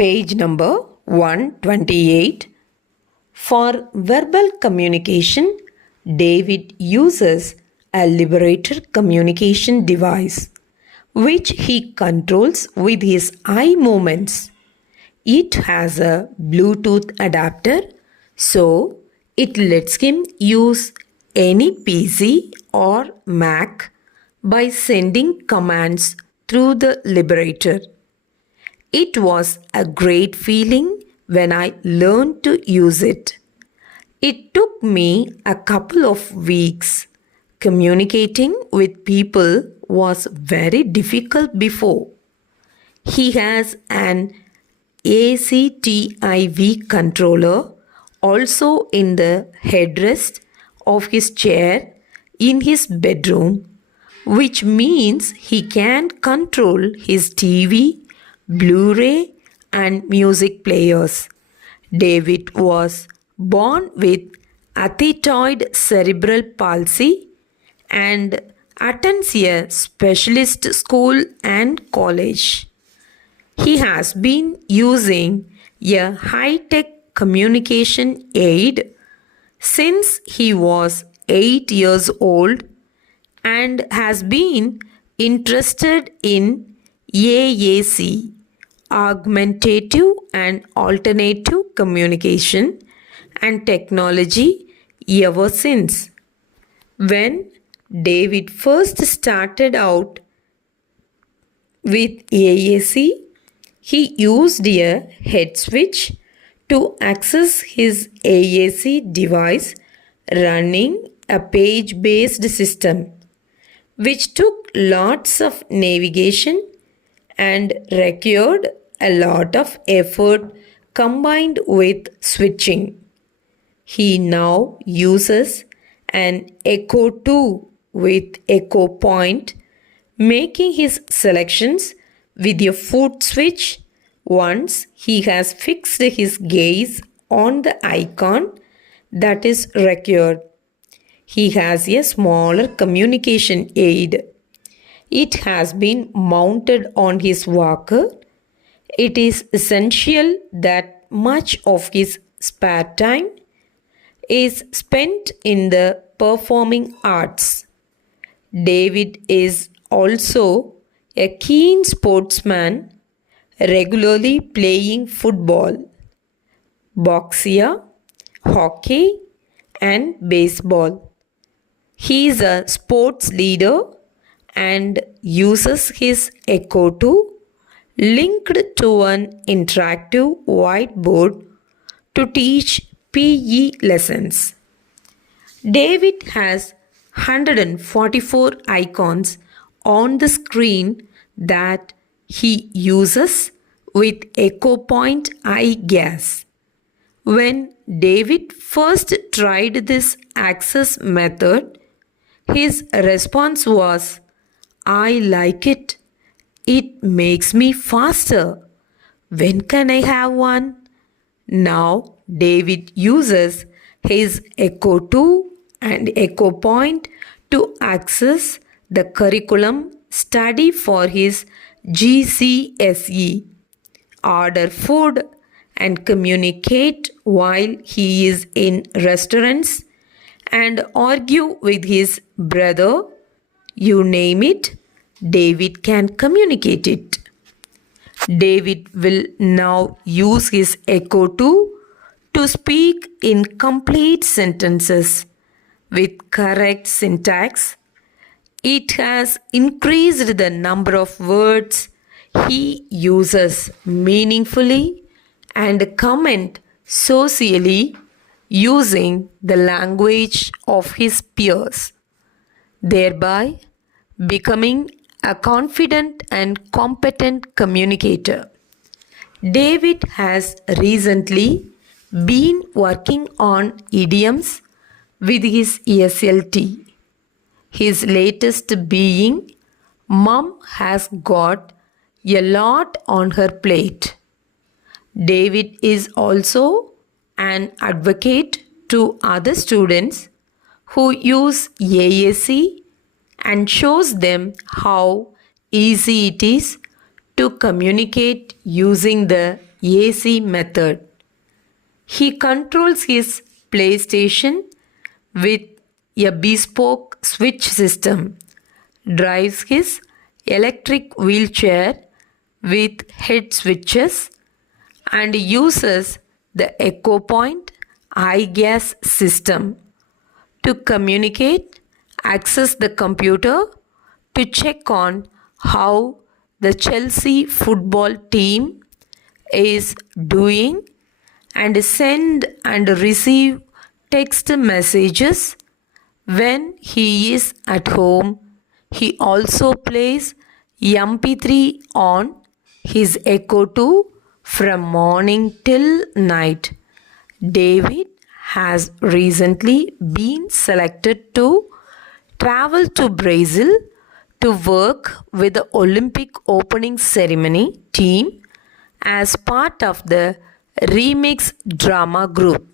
Page number 128. For verbal communication, David uses a Liberator communication device which he controls with his eye movements. It has a Bluetooth adapter, so it lets him use any PC or Mac by sending commands through the Liberator. It was a great feeling when I learned to use it. It took me a couple of weeks. Communicating with people was very difficult before. He has an ACTIV controller also in the headrest of his chair in his bedroom, which means he can control his TV, Blu-ray and music players. David was born with athetoid cerebral palsy and attends a specialist school and college. He has been using a high-tech communication aid since he was 8 years old and has been interested in AAC, augmentative and alternative communication and technology ever since. When David first started out with AAC, he used a head switch to access his AAC device running a page-based system, which took lots of navigation and required a lot of effort combined with switching. He now uses an Echo 2 with Echo Point, making his selections with a foot switch once he has fixed his gaze on the icon that is required. He has a smaller communication aid. It has been mounted on his walker. It is essential that much of his spare time is spent in the performing arts. David is also a keen sportsman, regularly playing football, boxing, hockey, and baseball. He is a sports leader and uses his Echo 2 linked to an interactive whiteboard to teach PE lessons. David has 144 icons on the screen that he uses with Echo Point eye gas. When David first tried this access method, his response was, "I like it. It makes me faster. When can I have one?" Now David uses his Echo 2 and Echo Point to access the curriculum study for his GCSE, order food and communicate while he is in restaurants, and argue with his brother. You name it, David can communicate it. David will now use his Echo 2 to speak in complete sentences with correct syntax. It has increased the number of words he uses meaningfully and comment socially using the language of his peers, thereby becoming a confident and competent communicator. David has recently been working on idioms with his SLT. His latest being, Mom has got a lot on her plate. David is also an advocate to other students who use AAC and shows them how easy it is to communicate using the AC method. He controls his PlayStation with a bespoke switch system, drives his electric wheelchair with head switches, and uses the Echo Point eye gas system to communicate, access the computer, to check on how the Chelsea football team is doing, and send and receive text messages. When he is at home, he also plays MP3 on his Echo 2 from morning till night. David has recently been selected to travel to Brazil to work with the Olympic opening ceremony team as part of the Remix drama group.